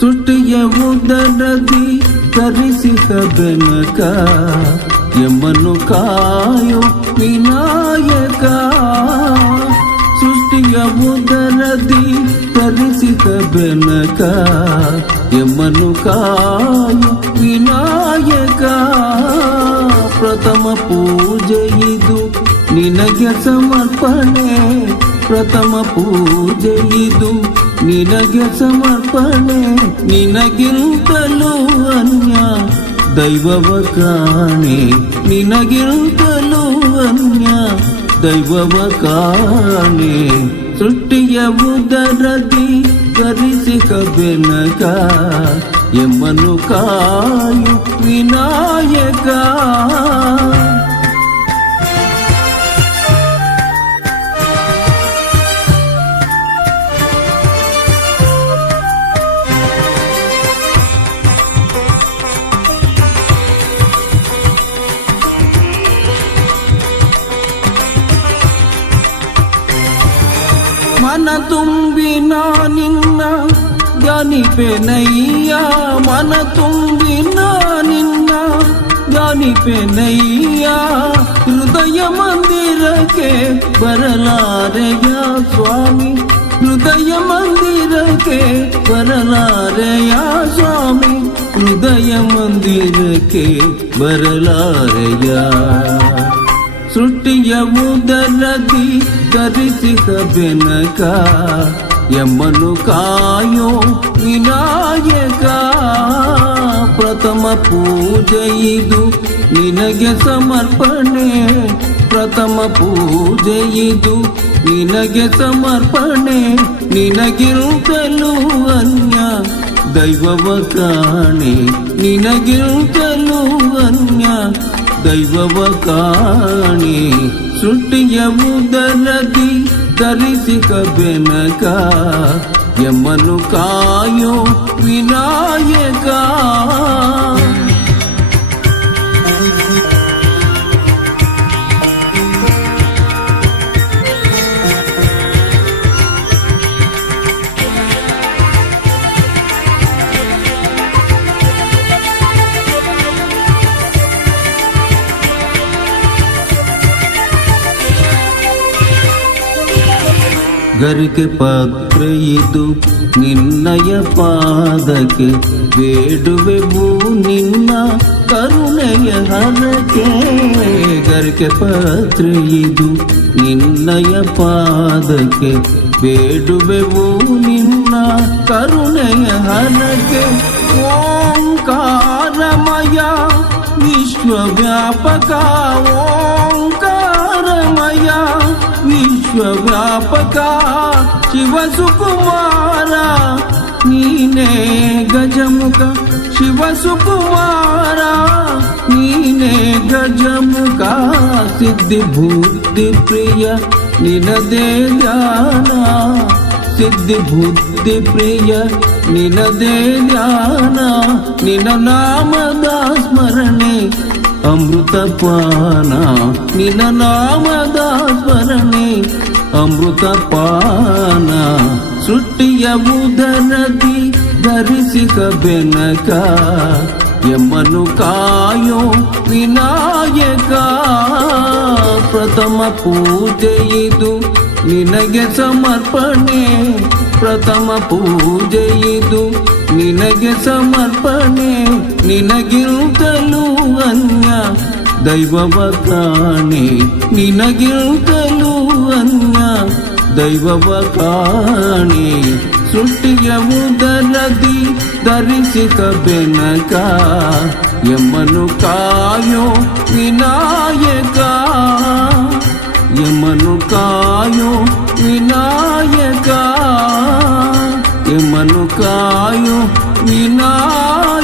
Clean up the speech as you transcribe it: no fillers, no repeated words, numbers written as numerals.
ಸೃಷ್ಟಿಯ ಉದರದಿ ಧರಿಸಿದ ಬೆನಕ ಎಮ್ಮನ್ನು ಕಾಯೋ ವಿನಾಯಕ. ಸೃಷ್ಟಿಯ ಉದರದಿ ಧರಿಸಿದ ಬೆನಕ ಎಮ್ಮನ್ನು ಕಾಯೋ ವಿನಾಯಕ. ಪ್ರಥಮ ಪೂಜೆ ಇದು ನಿನಗೆ ಸಮರ್ಪಣೆ, ಪ್ರಥಮ ಪೂಜೆ ಇದು ನಿನಗೆ ಸಮರ್ಪಣೆ. ನಿನಗಿಂತಲೂ ಅನ್ಯ ದೈವವ ಕಾಣೆ, ನಿನಗಿಂತಲೂ ಅನ್ಯ ದೈವವ ಕಾಣೆ. ಸೃಷ್ಟಿಯ ಉದರದಿ ಧರಿಸಿದ ಬೆನಕ ಎಮ್ಮನ್ನು ಕಾಯು ವಿನಾಯಕ. ಮನ ತುಂಬಿ ನಿನ್ನ ಧ್ಯಾನಿಪೆನಯ್ಯ, ಮನ ತುಂಬಿ ನಿನ್ನ ಧ್ಯಾನಿಪೆನಯ್ಯ. ಹೃದಯ ಮಂದಿರಕ್ಕೆ ಬರಲಾರೆಯ ಸ್ವಾಮಿ, ಹೃದಯ ಮಂದಿರಕ್ಕೆ ಬರಲಾರೆಯ ಸ್ವಾಮಿ, ಹೃದಯ ಮಂದಿರಕ್ಕೆ ಬರಲಾರೆಯ. ಸೃಷ್ಟಿಯ ಉದರದಿ ಧರಿಸಿದ ಬೆನಕ ಎಮ್ಮನ್ನು ಕಾಯೋ ವಿನಾಯಕ. ಪ್ರಥಮ ಪೂಜೆ ಇದು ನಿನಗೆ ಸಮರ್ಪಣೆ, ಪ್ರಥಮ ಪೂಜೆ ಇದು ನಿನಗೆ ಸಮರ್ಪಣೆ. ನಿನಗಿರುತ್ತಲೂ ಅನ್ಯ ದೈವವ ಕಾಣೆ, ನಿನಗಿರುತ್ತಲೂ ಅನ್ಯ ದೈವವ ಕಾಣೆ. ಸೃಷ್ಟಿಯ ಉದರದಿ ಧರಿಸಿದ ಬೆನಕ ಎಮ್ಮನ್ನು ಕಾಯೋ ವಿನಾಯಕ. ಗರಿಕೆ ಪತ್ರ ಇದು ನಿನ್ನಯ ಪಾದಕ್ಕೆ ಬೇಡುವೆವು ನಿನ್ನ ಕರುಣೆಯ ಹರಕೆ. ಗರಿಕೆ ಪತ್ರ ಇದು ನಿನ್ನಯ ಪಾದಕ್ಕೆ ಬೇಡುವೆವು ನಿನ್ನ ಕರುಣೆಯ ಹರಕೆ. ಓಂಕಾರಮಯ ವಿಶ್ವವ್ಯಾಪಕ, ಓಂಕಾರಮಯ ವಿಶ್ವವ್ಯಾಪಕ. ಶಿವ ಸುಕುಮಾರ ನೀನೇ ಗಜಮುಖ, ಶಿವ ಸುಕುಮಾರ ನೀನೇ ಗಜಮುಖ. ಸಿದ್ಧಿ ಬುದ್ಧಿ ಪ್ರಿಯ ನಿನದೇ ಧ್ಯಾನ, ಸಿದ್ಧಿ ಬುದ್ಧಿ ಪ್ರಿಯ ನಿನದೇ ಧ್ಯಾನ. ನಿನ್ನ ನಾಮದ ಸ್ಮರಣೆ ಅಮೃತ ಪಾನ, ನಿನ್ನ ನಾಮದ ಸ್ಮರಣೆ ಅಮೃತ ಪಾನ. ಸೃಷ್ಟಿಯ ಉದರದಿ ಧರಿಸಿದ ಬೆನಕ ಎಮ್ಮನ್ನು ಕಾಯೋ ವಿನಾಯಕ. ಪ್ರಥಮ ಪೂಜೆ ಇದು ನಿನಗೆ ಸಮರ್ಪಣೆ, ಪ್ರಥಮ ಪೂಜೆ ಇದು ನಿನಗೆ ಸಮರ್ಪಣೆ. ನಿನಗಿರುತ್ತಲೂ ಅನ್ಯ ದೈವವ ಕಾಣೆ, ನಿನಗಿರುತ್ತಲೂ ಅನ್ಯ ದೈವವ ಕಾಣೆ. ಸೃಷ್ಟಿಯ ಉದರದಿ ಧರಿಸಿದ ಬೆನಕ ಎಮ್ಮನ್ನು ಕಾಯೋ ವಿನಾಯಕ, ಎಮ್ಮನ್ನು ಕಾಯೋ ವಿನಾಯಕ, ಎಮ್ಮನ್ನು ಕಾಯೋ ವಿನಾಯಕ.